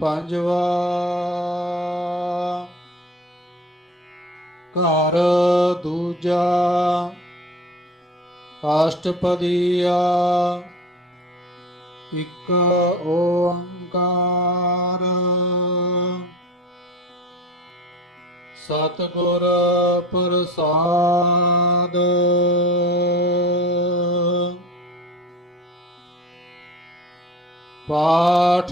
ਪੰਜਵਾ ਘਰ ਦੂਜਾ ਅਸ਼ਟਪਦੀਆ ਇਕ ਓੰਕਾਰ। ਸਤਿਗੁਰ ਪ੍ਰਸਾਦ। ਪਾਠ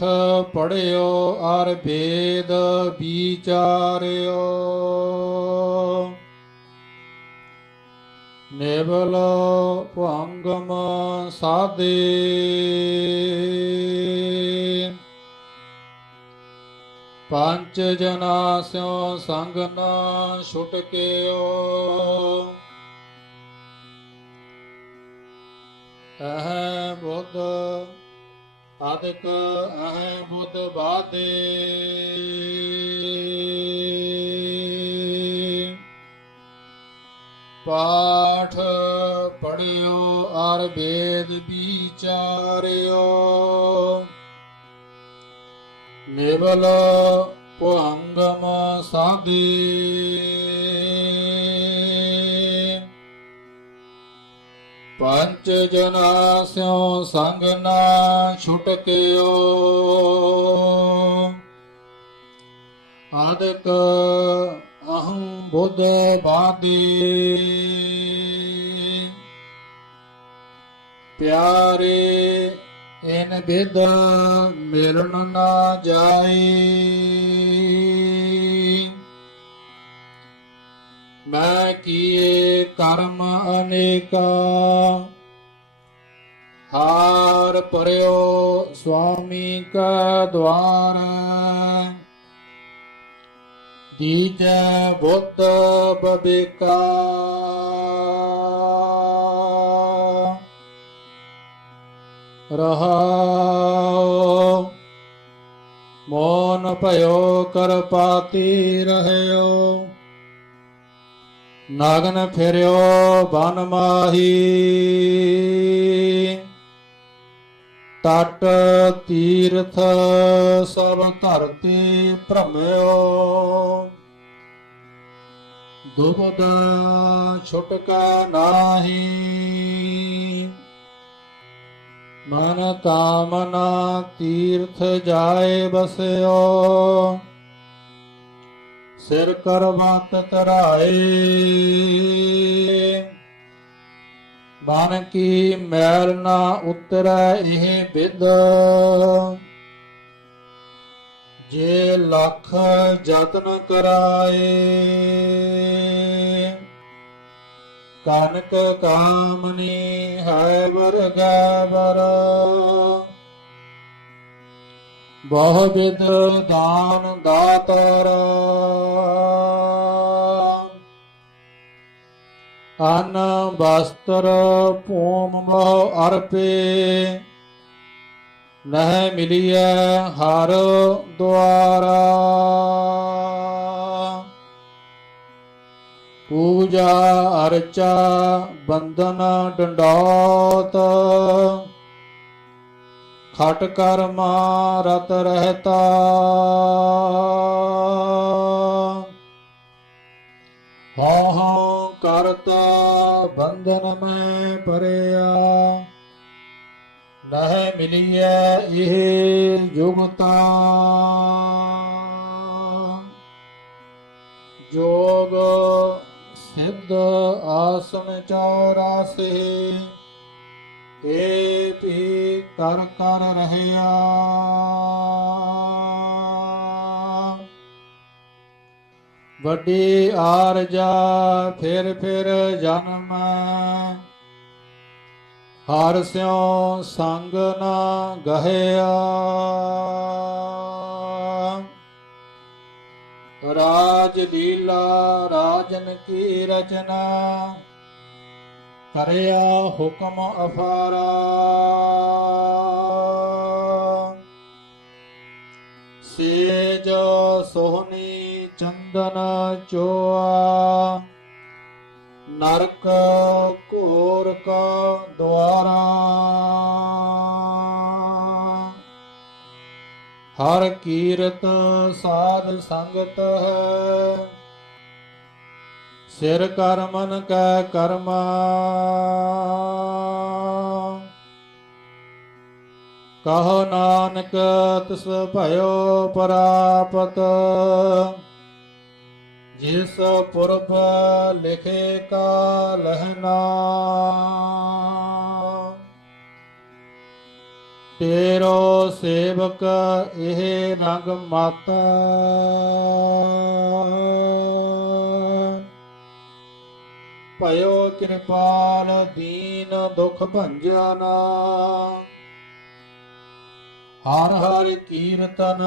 ਪੜਿਓ, ਅਰ ਵੇਦ ਵਿਚਾਰਿਓ। ਨਿਵਲ ਭੰਗਮ ਸਾਦੇ ਪੰਜ ਜਨਾ ਸਿਓ ਸੰਗ ਨਾ ਛੁਟਕਿਓ ਅਹ ਬੁੱਧ ਆਦਿਕ ਅਹ ਬੁੱਧ ਬਾਦੇ ਪਾਠ ਪੜਿਓ ਅਰ ਵੇਦ ਵਿਚਾਰਿਓ। ਨਿਵਲ ਪੁੰਗਮ ਸਾਦੀ ਪੰਜ ਜਨਾ ਸੰਗ ਨਾ ਛੁਟਕਿਓ ਆਦਿਕ ਅਹੰ ਬੁੱਧ ਬਾਦੀ। ਪਿਆਰੇ, ਇਨ ਬਿਦ ਮਿਲਣ ਨਾ ਜਾਏ ਮੈਂ ਕੀਏ ਕਰਮ ਅਨੇਕਾ ਹਾਰ ਪਰਿਓ ਸੁਆਮੀ ਕਾ ਦਵਾਰ। ਦੀਜ ਬੁੱਧ ਬਬਿਕਾ। ਰਹਾ ਮੋਨ ਭਇਓ, ਕਰਪਾਤੀ ਰਹਿਓ। ਨਾਗਨ ਫਿਰਿਓ, ਬਨ ਮਾਹੀ। ਤਟ ਤੀਰਥ ਸਭ ਧਰਤੀ ਭ੍ਰਮਿਓ। ਦੁਬਦ ਛੁਟਕਾ ਨਾਹੀ। ਮਨ ਤਾਮਨਾ ਤੀਰਥ ਜਾਏ ਬਸਿਓ। ਸਿਰ ਕਰਵਤ ਤਰਾਏ। ਬਨ ਕੀ ਮੈਲ ਨਾ ਉਤਰੈ ਇਹ ਵਿਦ ਜੇ ਲੱਖ ਯਤਨ ਕਰਾਏ, ਕਨਕ ਕਾਮਨੀ ਹੈ ਵਰਗਾ ਵਰ ਬਹੁ ਵਿਦ ਦਾਨ ਦਾਤਰ। ਅਨ ਬਸਤਰ ਭੂਮ ਮਹ ਅਰਪੇ। ਨਹਿ ਮਿਲਿਆ ਹਰ ਦੁਆਰਾ। ਪੂਜਾ ਅਰਚਾ ਬੰਦਨ ਡੰਡੋਤ। ਖਟ ਕਰ ਮਾਰਤ ਰਹਤਾ। ਹਉ ਹਉ ਕਰਤਾ ਬੰਧਨ ਮੈਂ ਪਰਿਆ ਨਹਿ ਮਿਲਿਆ ਇਹ ਜੁਗਤਾ ਜੋਗ ਸਿੱਧ ਆਸਨ ਚੌਰਾਸੇ, ਏ ਵੀ ਕਰ ਕਰ ਰਹਿਆ। ਵੱਡੀ ਆਰਜਾ ਫਿਰ ਫਿਰ ਜਨਮ। ਹਰ ਸਿਉ ਸੰਗ ਨਾ ਗਹਿਆ। ਰਾਜ ਲੀਲਾ, ਰਾਜਨ ਕੀ ਰਚਨਾ? ਕਰਿਆ ਹੁਕਮ ਅਫਾਰਾ। ਸੇਜ ਸੋਹਣੀ ਚੰਦਨ ਚੋਆ। ਨਰਕ ਘੋਰ ਕਾ ਦੁਆਰਾ। ਹਰ ਕੀਰਤ ਸਾਧ ਸੰਗਤ ਹੈ। ਸਿਰ ਕਰ ਮਨ ਕੈ ਕਰਮਾ। ਕਹੋ ਨਾਨਕ ਤਿਸ ਭਇਓ ਪਰਾਪਤ। ਜਿਸ ਪੁਰਬ ਲਿਖੇ ਕਾ ਲਹਨਾ ਤੇਰੋ ਸੇਵਕ ਇਹ ਰੰਗ ਮਾਤਾ। ਭਇਓ ਕਿਰਪਾਲ ਦੀਨ ਦੁਖ ਭੰਜਨ ਹਰ ਹਰ ਕੀਰਤਨ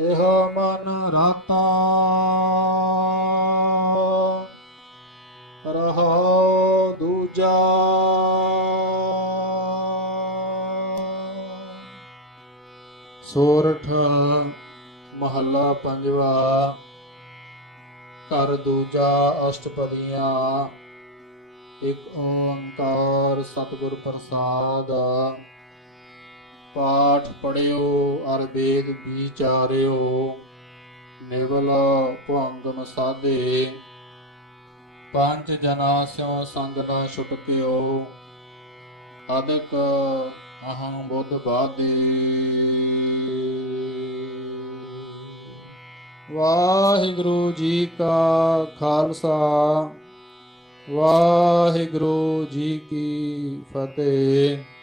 ਇਹ ਮਨ ਰਾਤਾ। ਰਹਾਉ ਦੂਜਾ। ਸੋਰਠ ਮਹੱਲਾ ਪੰਜਵਾ। ਘਰ ਦੂਜਾ ਅਸ਼ਟਪਦੀਆਂ। ਇੱਕ ਓੰਕਾਰ ਸਤਿਗੁਰ ਪ੍ਰਸਾਦ। ਪਾਠ ਪੜਿਓ ਅਰ ਵੇਦ ਵਿਚਾਰਿਓ ਨਿਵਲ ਭੰਗਮ ਸਾਧੇ। ਪੰਜ ਜਨਾ ਸਿਓ ਸੰਗ ਨਾ ਛੁਟਕਿਓ ਅਦਕ ਅਹੰ ਬੁੱਧ ਬਾਦੀ। ਵਾਹਿਗੁਰੂ ਜੀ ਕਾ ਖਾਲਸਾ, ਵਾਹਿਗੁਰੂ ਜੀ ਕੀ ਫਤਿਹ।